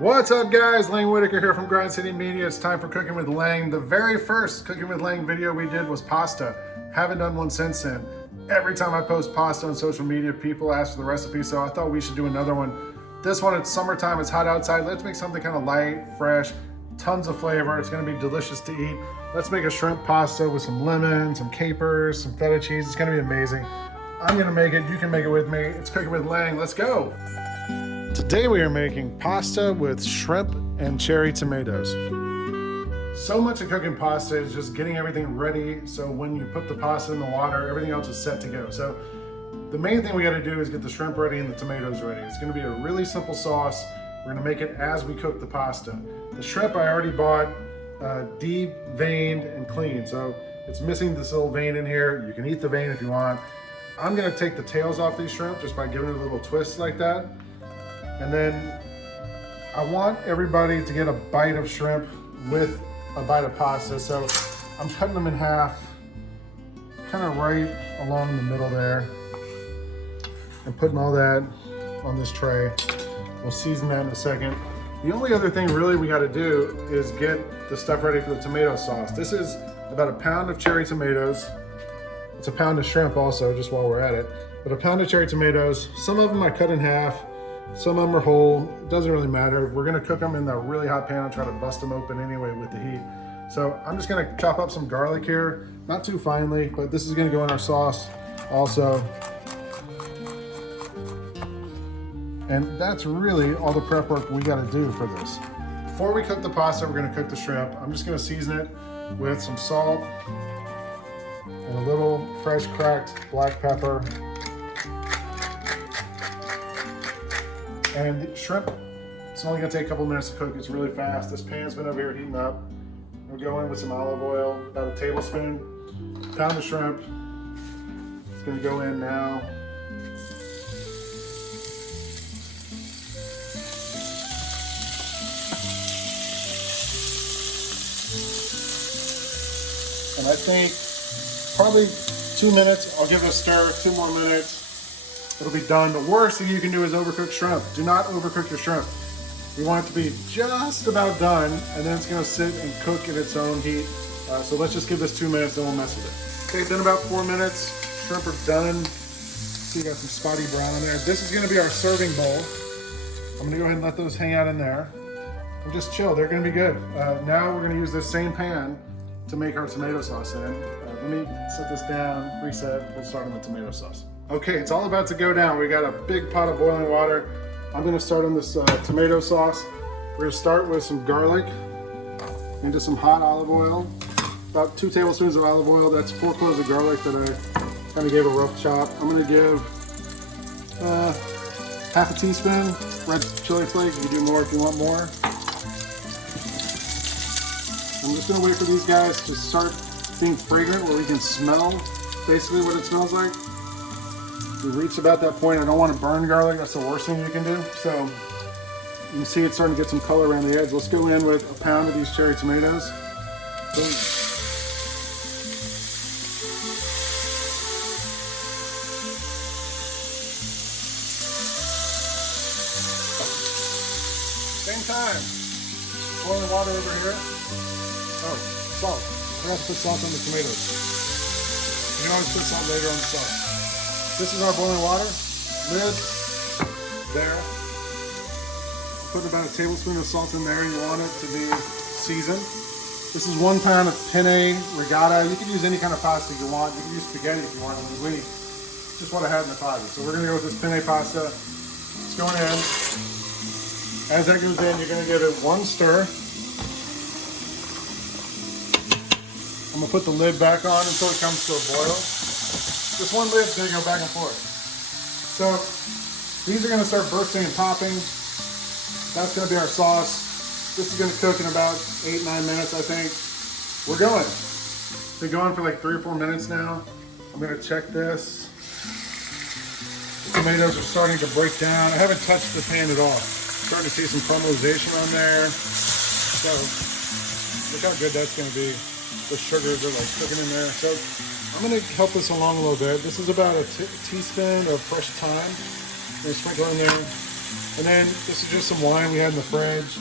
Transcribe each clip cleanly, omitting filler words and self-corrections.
What's up guys, Lang Whitaker here from Grind City Media. It's time for Cooking with Lang. The very first Cooking with Lang video we did was pasta. Haven't done one since then. Every time I post pasta on social media, people ask for the recipe, so I thought we should do another one. This one, it's summertime, it's hot outside. Let's make something kind of light, fresh, tons of flavor. It's gonna be delicious to eat. Let's make a shrimp pasta with some lemon, some capers, some feta cheese. It's gonna be amazing. I'm gonna make it, you can make it with me. It's Cooking with Lang, let's go. Today we are making pasta with shrimp and cherry tomatoes. So much of cooking pasta is just getting everything ready, so when you put the pasta in the water, everything else is set to go. So the main thing we gotta do is get the shrimp ready and the tomatoes ready. It's gonna be a really simple sauce. We're gonna make it as we cook the pasta. The shrimp I already bought de-veined and cleaned, so it's missing this little vein in here. You can eat the vein if you want. I'm gonna take the tails off these shrimp just by giving it a little twist like that. And then I want everybody to get a bite of shrimp with a bite of pasta. So I'm cutting them in half, kind of right along the middle there, and putting all that on this tray. We'll season that in a second. The only other thing really we gotta do is get the stuff ready for the tomato sauce. This is about a pound of cherry tomatoes. It's a pound of shrimp also, just while we're at it. But a pound of cherry tomatoes. Some of them I cut in half. Some of them are whole, it doesn't really matter. We're gonna cook them in the really hot pan and try to bust them open anyway with the heat. So I'm just gonna chop up some garlic here, not too finely, but this is gonna go in our sauce also. And that's really all the prep work we gotta do for this. Before we cook the pasta, we're gonna cook the shrimp. I'm just gonna season it with some salt and a little fresh cracked black pepper. And the shrimp, it's only gonna take a couple minutes to cook. It's really fast. This pan's been over here heating up. We'll go in with some olive oil, about a tablespoon, pound of shrimp. It's gonna go in now. And I think probably 2 minutes. I'll give it a stir, 2 more minutes. It'll be done. The worst thing you can do is overcook shrimp. Do not overcook your shrimp. We want it to be just about done, and then it's gonna sit and cook in its own heat. So let's just give this 2 minutes, then we'll mess with it. Okay, it's been about 4 minutes. Shrimp are done. See, you got some spotty brown in there. This is gonna be our serving bowl. I'm gonna go ahead and let those hang out in there. And just chill, they're gonna be good. Now we're gonna use this same pan to make our tomato sauce in. Let me set this down, reset, we'll start on the tomato sauce. Okay, it's all about to go down. We got a big pot of boiling water. I'm gonna start on this tomato sauce. We're gonna start with some garlic into some hot olive oil. About 2 tablespoons of olive oil. That's 4 cloves of garlic that I kind of gave a rough chop. I'm gonna give half a teaspoon red chili flake. You can do more if you want more. I'm just gonna wait for these guys to start being fragrant where we can smell basically what it smells like. We reach about that point. I don't want to burn garlic. That's the worst thing you can do. So you can see it's starting to get some color around the edge. Let's go in with a pound of these cherry tomatoes. Boom. Same time. Boiling water over here. Oh, salt. I forgot to put salt on the tomatoes. You can always put salt later on the sauce. This is our boiling water. Lid there. Put about a tablespoon of salt in there. You want it to be seasoned. This is 1 pound of penne regatta. You can use any kind of pasta you want. You can use spaghetti if you want. It's just what I had in the closet. So we're gonna go with this penne pasta. It's going in. As that goes in, you're gonna give it 1 stir. I'm gonna put the lid back on until it comes to a boil. This one lid's gonna go back and forth. So these are gonna start bursting and popping. That's gonna be our sauce. This is gonna cook in about 8-9 minutes, I think. We're going. It's been going for like 3 or 4 minutes now. I'm gonna check this. The tomatoes are starting to break down. I haven't touched the pan at all. Starting to see some caramelization on there. So look how good that's gonna be. The sugars are like cooking in there. So I'm gonna help this along a little bit. This is about a teaspoon of fresh thyme. I'm gonna sprinkle in there. And then this is just some wine we had in the fridge.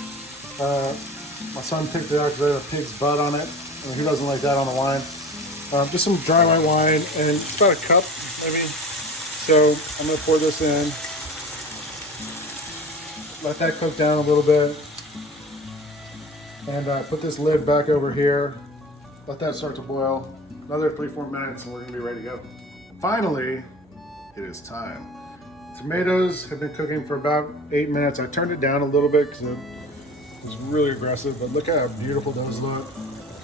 My son picked it out because it had a pig's butt on it. And who doesn't like that on the wine? Just some dry white wine, and it's about a cup, maybe. So I'm gonna pour this in. Let that cook down a little bit. And put this lid back over here. Let that start to boil. Another 3-4 minutes and we're gonna be ready to go. Finally, it is time. Tomatoes have been cooking for about 8 minutes. I turned it down a little bit because it was really aggressive, but look at how beautiful those look.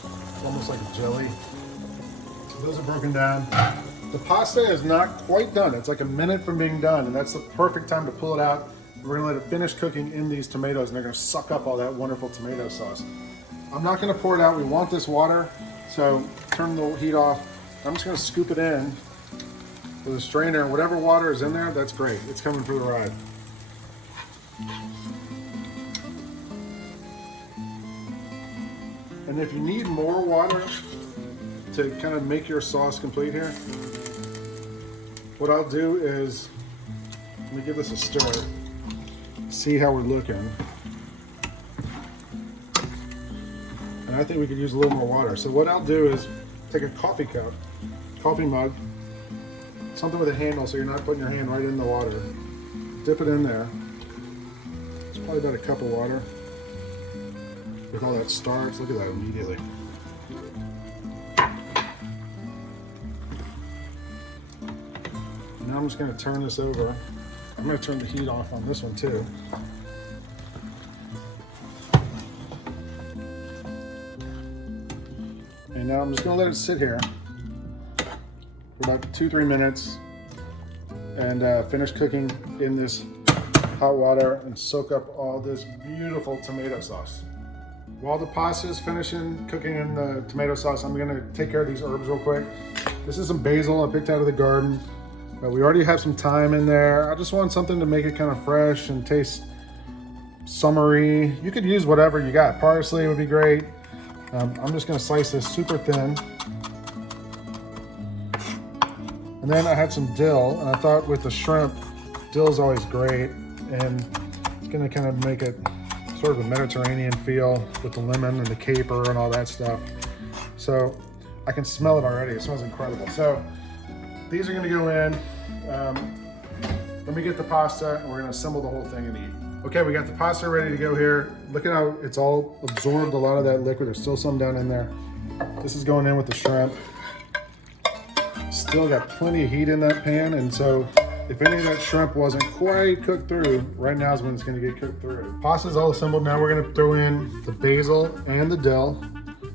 It's almost like a jelly. So those are broken down. The pasta is not quite done. It's like a minute from being done, and that's the perfect time to pull it out. We're gonna let it finish cooking in these tomatoes, and they're gonna suck up all that wonderful tomato sauce. I'm not gonna pour it out. We want this water, so turn the heat off. I'm just gonna scoop it in with a strainer. Whatever water is in there, that's great. It's coming for the ride. And if you need more water to kind of make your sauce complete here, what I'll do is, let me give this a stir, see how we're looking. And I think we could use a little more water. So what I'll do is take a coffee cup, coffee mug, something with a handle so you're not putting your hand right in the water. Dip it in there. It's probably about a cup of water. With all that starch, look at that immediately. Now I'm just going to turn this over. I'm going to turn the heat off on this one too. And now I'm just going to let it sit here for about 2-3 minutes and finish cooking in this hot water and soak up all this beautiful tomato sauce. While the pasta is finishing cooking in the tomato sauce, I'm gonna take care of these herbs real quick. This is some basil I picked out of the garden. We already have some thyme in there. I just want something to make it kind of fresh and taste summery. You could use whatever you got. Parsley would be great. I'm just gonna slice this super thin. And then I had some dill, and I thought with the shrimp, dill's always great, and it's gonna kind of make it sort of a Mediterranean feel with the lemon and the caper and all that stuff. So I can smell it already. It smells incredible. So these are gonna go in. Let me get the pasta and we're gonna assemble the whole thing and eat. Okay, we got the pasta ready to go here. Look at how it's all absorbed a lot of that liquid. There's still some down in there. This is going in with the shrimp. Still got plenty of heat in that pan, and so if any of that shrimp wasn't quite cooked through, right now is when it's gonna get cooked through. Pasta's all assembled. Now we're gonna throw in the basil and the dill.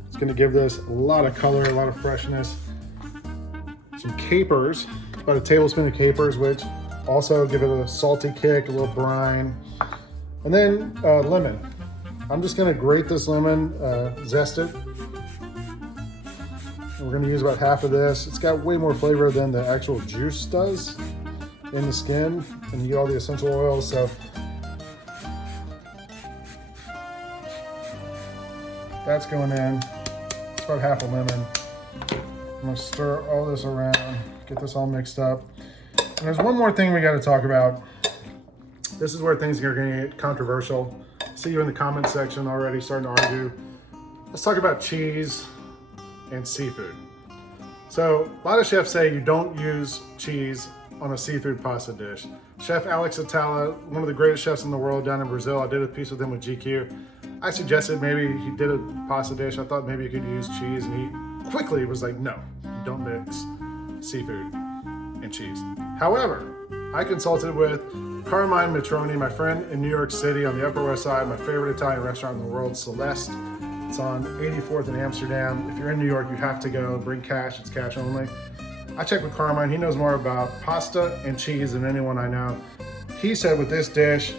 It's gonna give this a lot of color, a lot of freshness. Some capers, about a tablespoon of capers, which also give it a salty kick, a little brine. And then lemon. I'm just gonna grate this lemon, zest it. And we're gonna use about half of this. It's got way more flavor than the actual juice does in the skin, and you get all the essential oils. So that's going in. It's about half a lemon. I'm gonna stir all this around, get this all mixed up. And there's one more thing we gotta talk about. This is where things are gonna get controversial. I see you in the comment section already starting to argue. Let's talk about cheese and seafood. So a lot of chefs say you don't use cheese on a seafood pasta dish. Chef Alex Atala, one of the greatest chefs in the world down in Brazil, I did a piece with him with GQ. I suggested maybe he did a pasta dish. I thought maybe you could use cheese, and he quickly was like, no, you don't mix seafood and cheese. However, I consulted with Carmine Matroni, my friend in New York City on the Upper West Side, my favorite Italian restaurant in the world, Celeste. It's on 84th in Amsterdam. If you're in New York, you have to go. Bring cash, it's cash only. I checked with Carmine. He knows more about pasta and cheese than anyone I know. He said with this dish,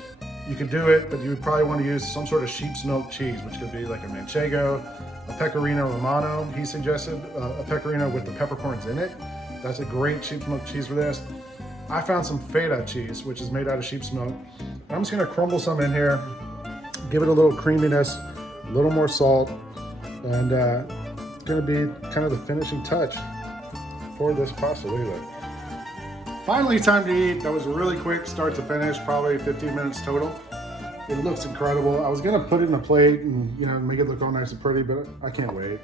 you could do it, but you would probably want to use some sort of sheep's milk cheese, which could be like a manchego, a pecorino romano. He suggested a pecorino with the peppercorns in it. That's a great sheep's milk cheese for this. I found some feta cheese, which is made out of sheep's milk. I'm just gonna crumble some in here, give it a little creaminess, a little more salt, and it's gonna be kind of the finishing touch for this pasta. Look at that. Finally, time to eat. That was a really quick start to finish, probably 15 minutes total. It looks incredible. I was gonna put it in a plate and make it look all nice and pretty, but I can't wait.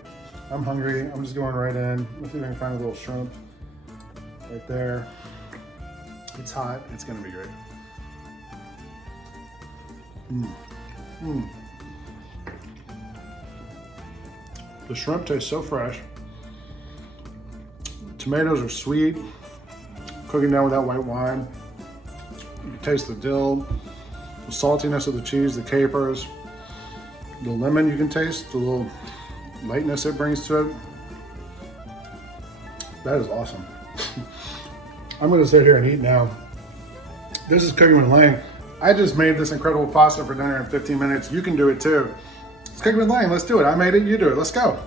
I'm hungry. I'm just going right in. Let's see if I can find a little shrimp right there. It's hot. It's gonna be great. The shrimp tastes so fresh. Tomatoes are sweet, cooking down with that white wine. You taste the dill, the saltiness of the cheese, the capers, the lemon you can taste, the little lightness it brings to it. That is awesome. I'm gonna sit here and eat now. This is Cooking with Lang. I just made this incredible pasta for dinner in 15 minutes. You can do it too. It's Cooking with Lang, let's do it. I made it, you do it, let's go.